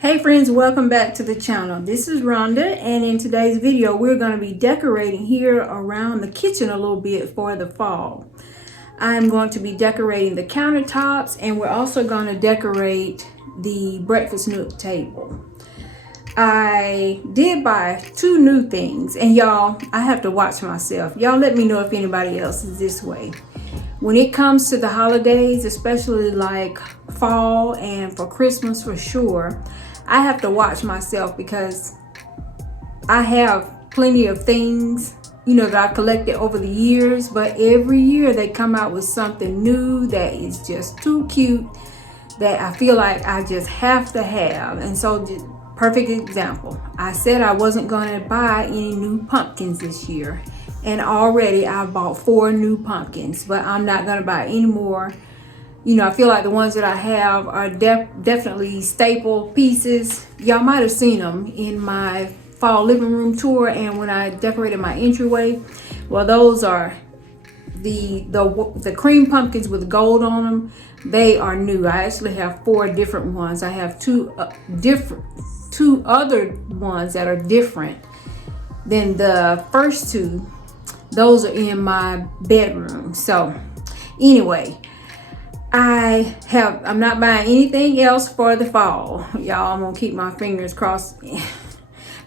Hey friends, welcome back to the channel. This is Rhonda, and in today's video we're going to be decorating here around the kitchen a little bit for the fall. I'm going to be decorating the countertops, and we're also going to decorate the breakfast nook table. I did buy two new things, and y'all, I have to watch myself. Y'all let me know if anybody else is this way. When it comes to the holidays, especially like fall and for Christmas for sure, I have to watch myself because I have plenty of things, that I collected over the years, but every year they come out with something new that is just too cute that I feel like I just have to have. And so, perfect example, I said I wasn't going to buy any new pumpkins this year, and already I bought 4 new pumpkins, but I'm not going to buy any more. I feel like the ones that I have are definitely staple pieces. Y'all might have seen them in my fall living room tour and when I decorated my entryway. Well, those are the cream pumpkins with gold on them. They are new. I actually have 4 different ones. I have two other ones that are different than the first 2. Those are in my bedroom. So anyway, I'm not buying anything else for the fall. Y'all, I'm gonna keep my fingers crossed.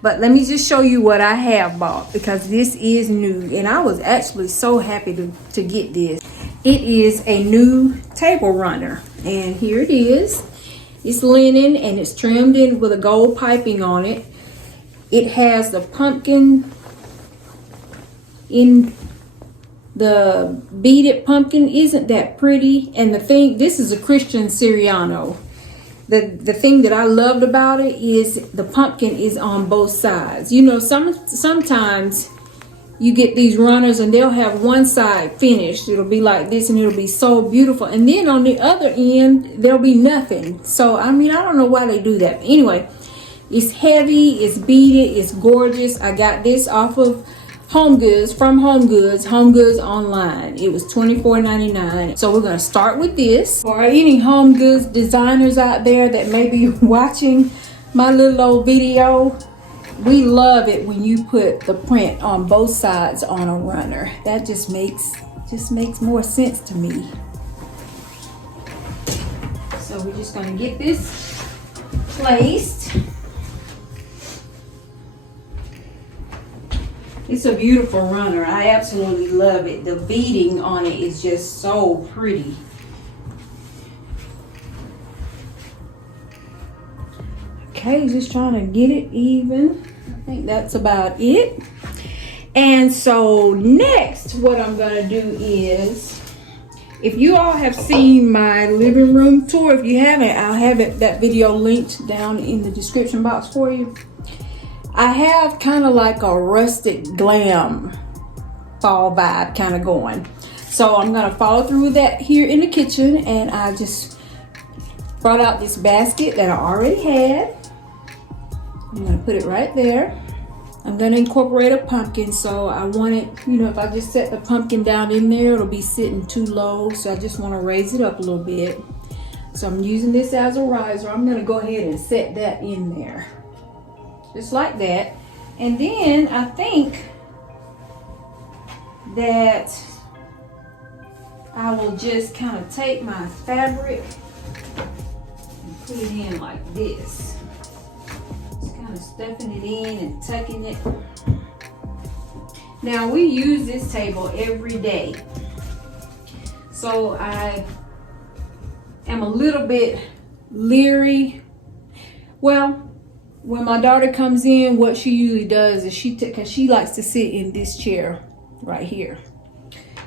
But let me just show you what I have bought, because this is new and I was actually so happy to get this. It is a new table runner, and here it is. It's linen and it's trimmed in with a gold piping on it. It has the pumpkin in. The beaded pumpkin isn't that pretty, and this is a Christian Siriano. The thing that I loved about it is the pumpkin is on both sides. Sometimes you get these runners and they'll have one side finished. It'll be like this and it'll be so beautiful, and then on the other end there'll be nothing. So I don't know why they do that. But anyway, it's heavy, it's beaded, it's gorgeous. I got this off of Home Goods online. It was $24.99. So we're going to start with this. For any Home Goods designers out there that may be watching my little old video, we love it when you put the print on both sides on a runner. That just makes more sense to me. So we're just going to get this placed. It's a beautiful runner. I absolutely love it. The beading on it is just so pretty. Okay, just trying to get it even. I think that's about it. And so next, what I'm gonna do is, if you all have seen my living room tour, if you haven't, I'll have that video linked down in the description box for you. I have kind of like a rustic glam fall vibe kind of going. So I'm going to follow through with that here in the kitchen, and I just brought out this basket that I already had. I'm going to put it right there. I'm going to incorporate a pumpkin, so I want it, if I just set the pumpkin down in there, it'll be sitting too low. So I just want to raise it up a little bit. So I'm using this as a riser. I'm going to go ahead and set that in there. Just like that. And then I think that I will just kind of take my fabric and put it in like this. Just kind of stuffing it in and tucking it. Now we use this table every day, so I am a little bit leery. Well, when my daughter comes in, what she usually does is because she likes to sit in this chair right here.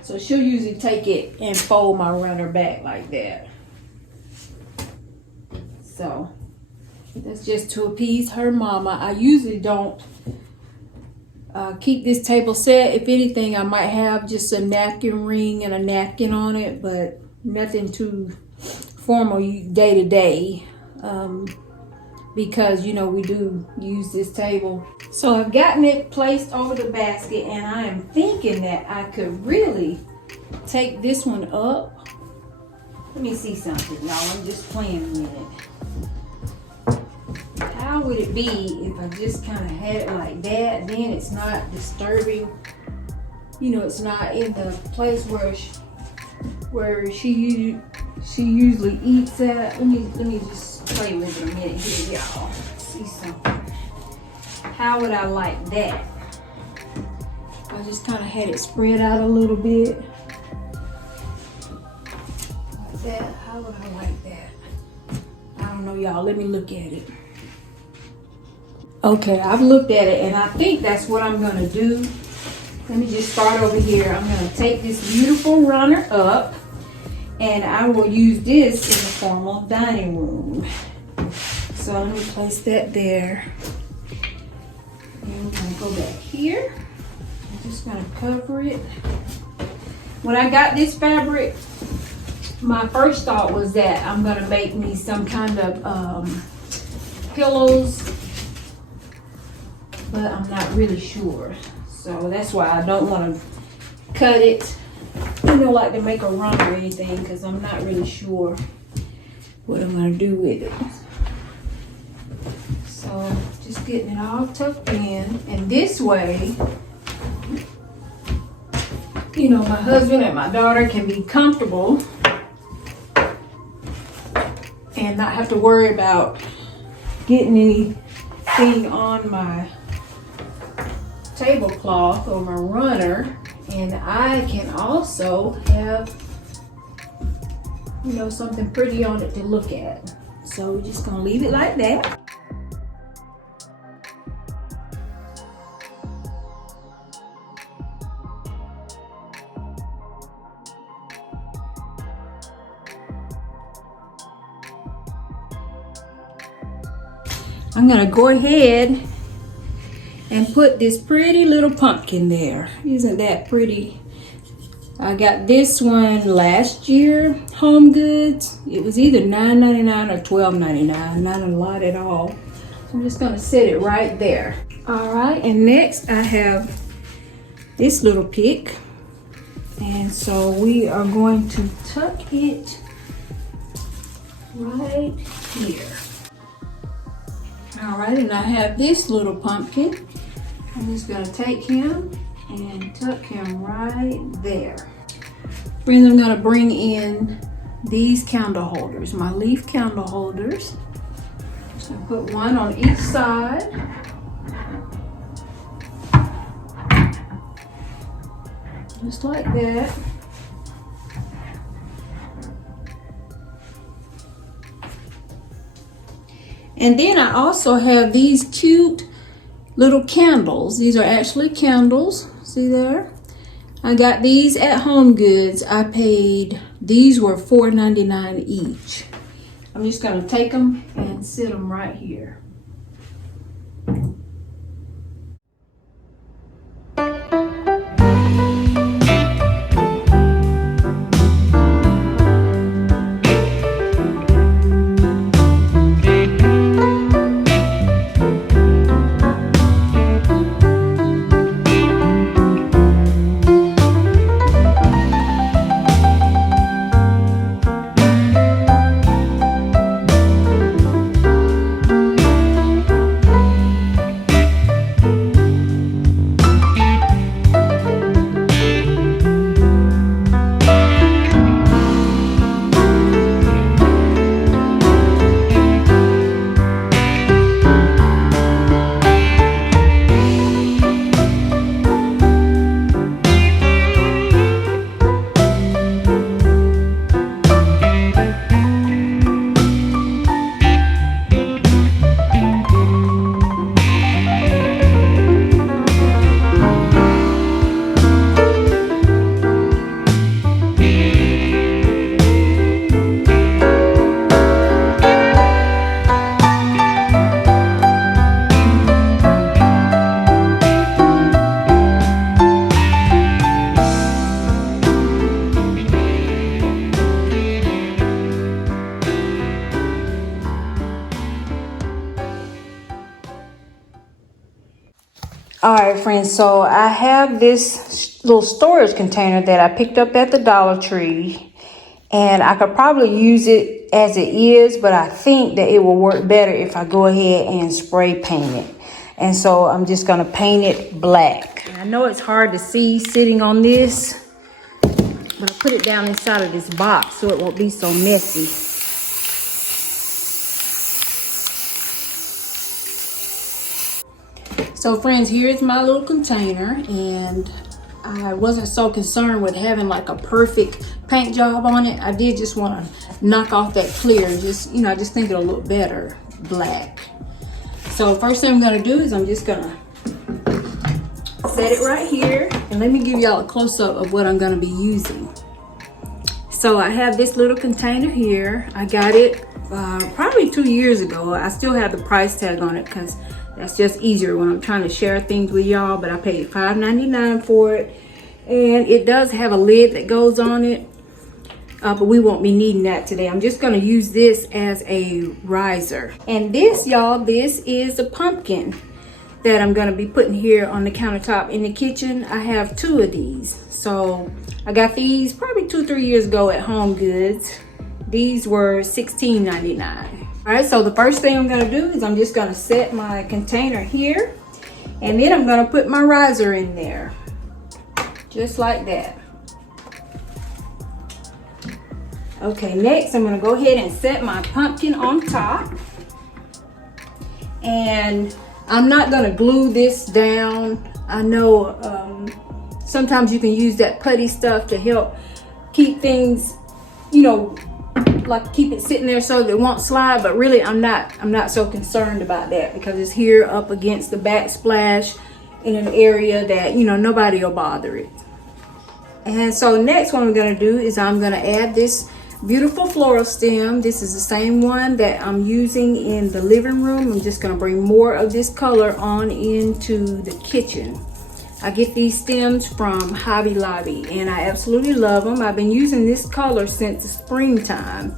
So she'll usually take it and fold my runner back like that. So that's just to appease her mama. I usually don't keep this table set. If anything, I might have just a napkin ring and a napkin on it, but nothing too formal day to day. Because we do use this table. So I've gotten it placed over the basket, and I am thinking that I could really take this one up. Let me see something, y'all. I'm just playing with it. would it be if I just kind of had it like that? Then it's not disturbing. You know, it's not in the place where she usually eats at. Let me just play with it a minute here, y'all. See something. How would I like that? I just kind of had it spread out a little bit. Like that. How would I like that? I don't know, y'all. Let me look at it. Okay, I've looked at it and I think that's what I'm gonna do. Let me just start over here. I'm gonna take this beautiful runner up and I will use this in the formal dining room. So let me place that there. And we're gonna go back here. I'm just gonna cover it. When I got this fabric, my first thought was that I'm gonna make me some kind of pillows, but I'm not really sure. So that's why I don't want to cut it, you know, like to make a run or anything, because I'm not really sure what I'm going to do with it. So just getting it all tucked in. And this way, you know, my husband and my daughter can be comfortable and not have to worry about getting anything on my tablecloth or my runner, and I can also have, you know, something pretty on it to look at. So we're just gonna leave it like that. I'm gonna go ahead and put this pretty little pumpkin there. Isn't that pretty? I got this one last year, Home Goods. It was either $9.99 or $12.99, not a lot at all. So I'm just gonna set it right there. All right, and next I have this little pick. And so we are going to tuck it right here. All right, and I have this little pumpkin. I'm just gonna take him and tuck him right there. Friends, I'm gonna bring in these candle holders, my leaf candle holders. So I put one on each side. Just like that. And then I also have these cute little candles. These are actually candles, see there? I got these at Home Goods. I paid, these were $4.99 each. I'm just gonna take them and sit them right here. All right, friends, so I have this little storage container that I picked up at the Dollar Tree, and I could probably use it it as it is, but I think that it will work better if I go ahead and spray paint it. And so I'm just gonna paint it black. And I know it's hard to see sitting on this, but I put it down inside of this box so it won't be so messy. So friends, here's my little container, and I wasn't so concerned with having like a perfect paint job on it. I did just want to knock off that clear, just, you know, I just think it'll look better black. So first thing I'm gonna do is I'm just gonna set it right here, and let me give y'all a close-up of what I'm gonna be using. So I have this little container here. I got it probably 2 years ago. I still have the price tag on it because that's just easier when I'm trying to share things with y'all, but I paid $5.99 for it. And it does have a lid that goes on it, but we won't be needing that today. I'm just gonna use this as a riser. And this, y'all, this is a pumpkin that I'm gonna be putting here on the countertop in the kitchen. I have 2 of these. So I got these probably 2-3 years ago at Home Goods. These were $16.99. All right, so the first thing I'm gonna do is I'm just gonna set my container here, and then I'm gonna put my riser in there, just like that. Okay, next I'm gonna go ahead and set my pumpkin on top. And I'm not gonna glue this down. I know sometimes you can use that putty stuff to help keep things, you know, like keep it sitting there so that it won't slide, but really I'm not so concerned about that because it's here up against the backsplash in an area that, you know, nobody will bother it. And so next what I'm gonna do is I'm gonna add this beautiful floral stem. This is the same one that I'm using in the living room. I'm just gonna bring more of this color on into the kitchen. I get these stems from Hobby Lobby and I absolutely love them. I've been using this color since the springtime.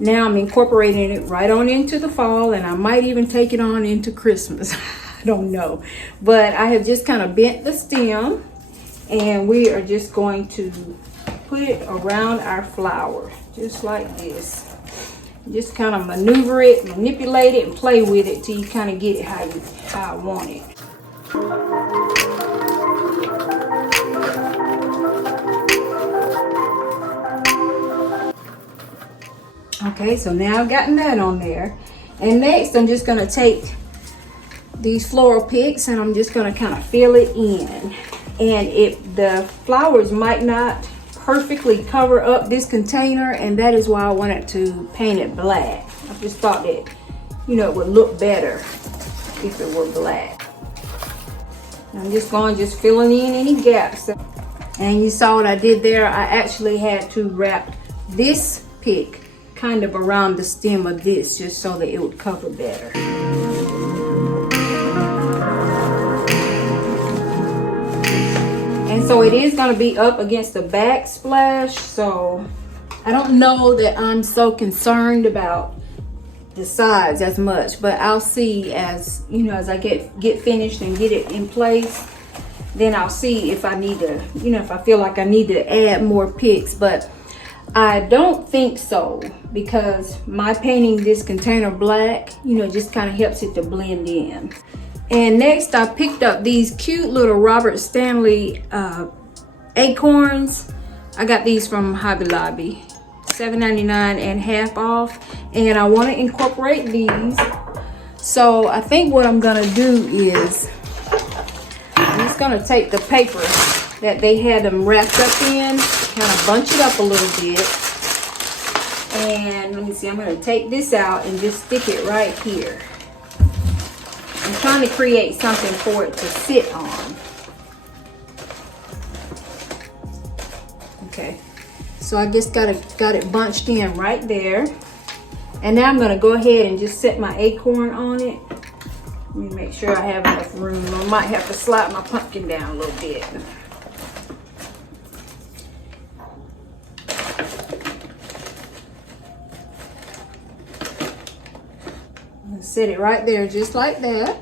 Now I'm incorporating it right on into the fall, and I might even take it on into Christmas. I don't know. But I have just kind of bent the stem, and we are just going to put it around our flower, just like this. Just kind of maneuver it, manipulate it, and play with it till you kind of get it how I want it. Okay, so now I've gotten that on there. And next I'm just gonna take these floral picks and I'm just gonna kind of fill it in. And the flowers might not perfectly cover up this container, and that is why I wanted to paint it black. I just thought that, you know, it would look better if it were black. I'm just filling in any gaps. And you saw what I did there. I actually had to wrap this pick kind of around the stem of this just so that it would cover better. And so it is going to be up against the backsplash, so I don't know that I'm so concerned about the sides as much, but I'll see as, you know, as I get finished and get it in place, then I'll see if I need to, you know, if I feel like I need to add more picks. But I don't think so, because my painting this container black, you know, just kind of helps it to blend in. And next I picked up these cute little Robert Stanley acorns. I got these from Hobby Lobby, $7.99 and half off. And I want to incorporate these. So I think what I'm gonna do is I'm just gonna take the paper that they had them wrapped up in, kind of bunch it up a little bit. And let me see, I'm gonna take this out and just stick it right here. I'm trying to create something for it to sit on. Okay, so I just got it bunched in right there. And now I'm gonna go ahead and just set my acorn on it. Let me make sure I have enough room. I might have to slide my pumpkin down a little bit. Set it right there just like that,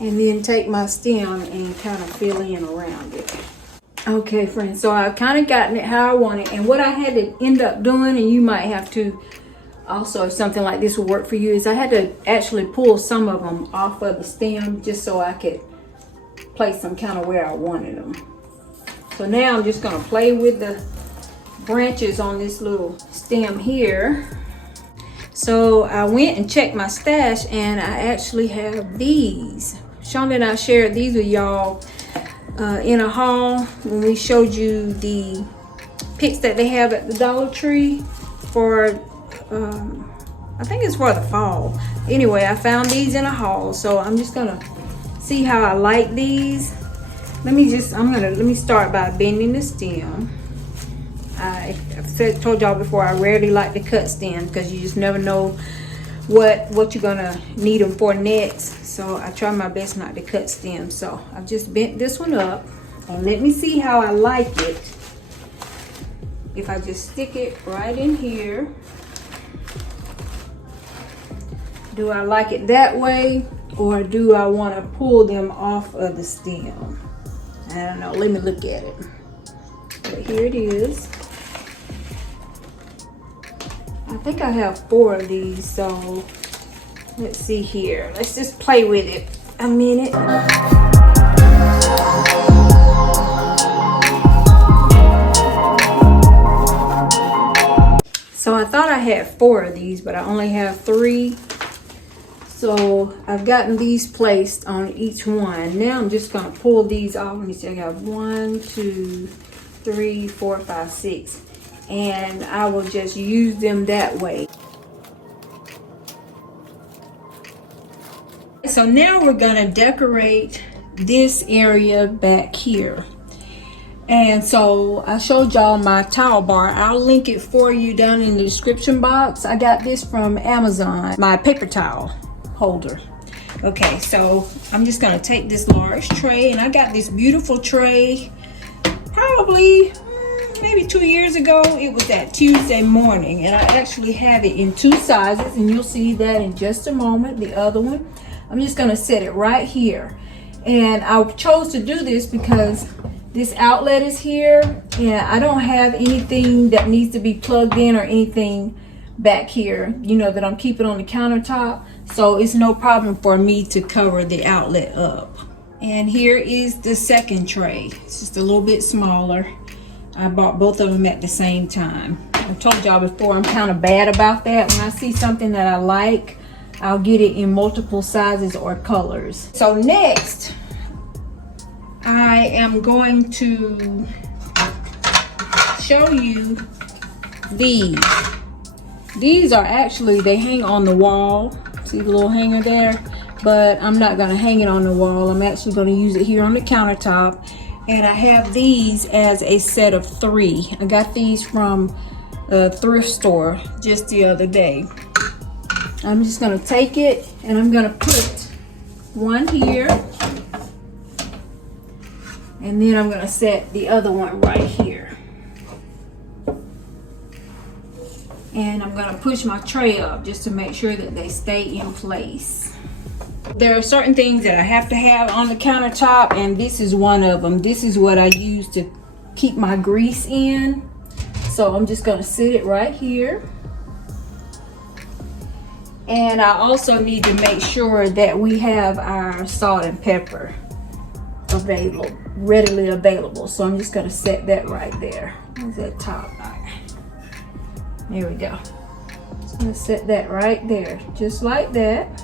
and then take my stem and kind of fill in around it. Okay, friends, so I've kind of gotten it how I want it. And what I had to end up doing, and you might have to also, if something like this will work for you, is I had to actually pull some of them off of the stem just so I could place them kind of where I wanted them. So now I'm just going to play with the branches on this little stem here. So I went and checked my stash, and I actually have these. Shonda and I shared these with y'all in a haul when we showed you the picks that they have at the Dollar Tree for I think it's for the fall. Anyway, I found these in a haul, so I'm just gonna see how I like these. Let me start by bending the stem. I've told y'all before, I rarely like to cut stems because you just never know what you're gonna need them for next. So I try my best not to cut stems. So I've just bent this one up, and let me see how I like it. If I just stick it right in here, do I like it that way, or do I want to pull them off of the stem? I don't know. Let me look at it. But here it is. I think I have 4 of these, so let's see here. Let's just play with it a minute. So I thought I had 4 of these, but I only have 3. So I've gotten these placed on each one. Now I'm just gonna pull these off. Let me see, I got 1, 2, 3, 4, 5, 6. And I will just use them that way. So now we're gonna decorate this area back here. And so I showed y'all my towel bar. I'll link it for you down in the description box. I got this from Amazon, my paper towel holder. Okay, so I'm just gonna take this large tray, and I got this beautiful tray probably maybe 2 years ago. It was that Tuesday morning, and I actually have it in 2 sizes, and you'll see that in just a moment. The other one, I'm just gonna set it right here. And I chose to do this because this outlet is here, and I don't have anything that needs to be plugged in or anything back here, you know, that I'm keeping on the countertop. So it's no problem for me to cover the outlet up. And here is the second tray. It's just a little bit smaller. I bought both of them at the same time. I've told y'all before, I'm kind of bad about that. When I see something that I like, I'll get it in multiple sizes or colors. So next, I am going to show you these. These are actually, they hang on the wall. See the little hanger there? But I'm not gonna hang it on the wall. I'm actually gonna use it here on the countertop. And I have these as a set of 3. I got these from a thrift store just the other day. I'm just gonna take it, and I'm gonna put one here. And then I'm gonna set the other one right here. And I'm gonna push my tray up just to make sure that they stay in place. There are certain things that I have to have on the countertop, and this is one of them. This is what I use to keep my grease in. So I'm just gonna sit it right here. And I also need to make sure that we have our salt and pepper readily available. So I'm just gonna set that right there. Where's that top? There we go. Just gonna set that right there, just like that.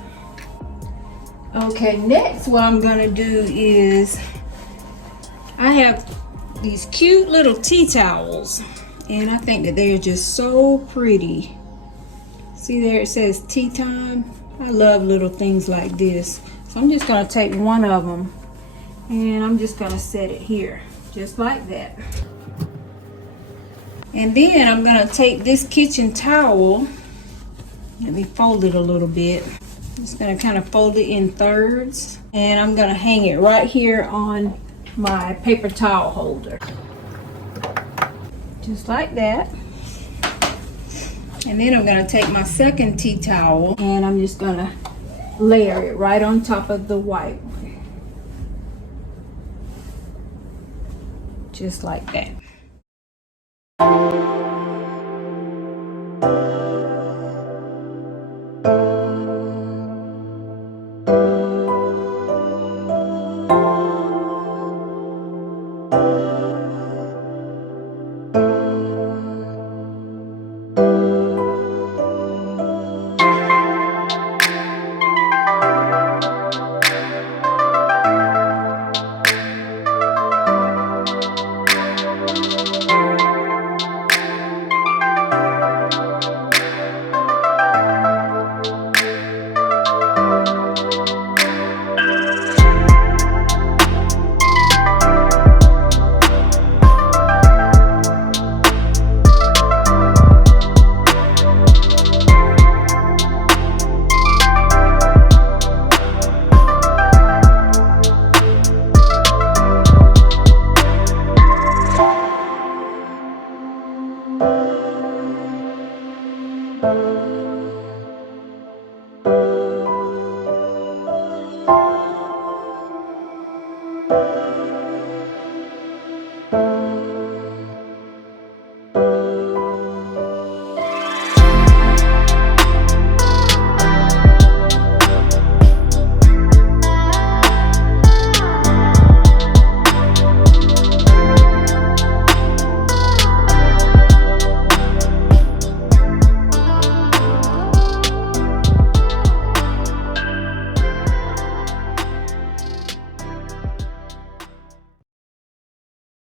Okay, next what I'm gonna do is, I have these cute little tea towels, and I think that they're just so pretty. See there, it says tea time. I love little things like this. So I'm just gonna take one of them, and I'm just gonna set it here, just like that. And then I'm gonna take this kitchen towel, let me fold it a little bit. I'm just gonna kind of fold it in thirds, and I'm gonna hang it right here on my paper towel holder. Just like that. And then I'm gonna take my second tea towel, and I'm just gonna layer it right on top of the white one. just like that.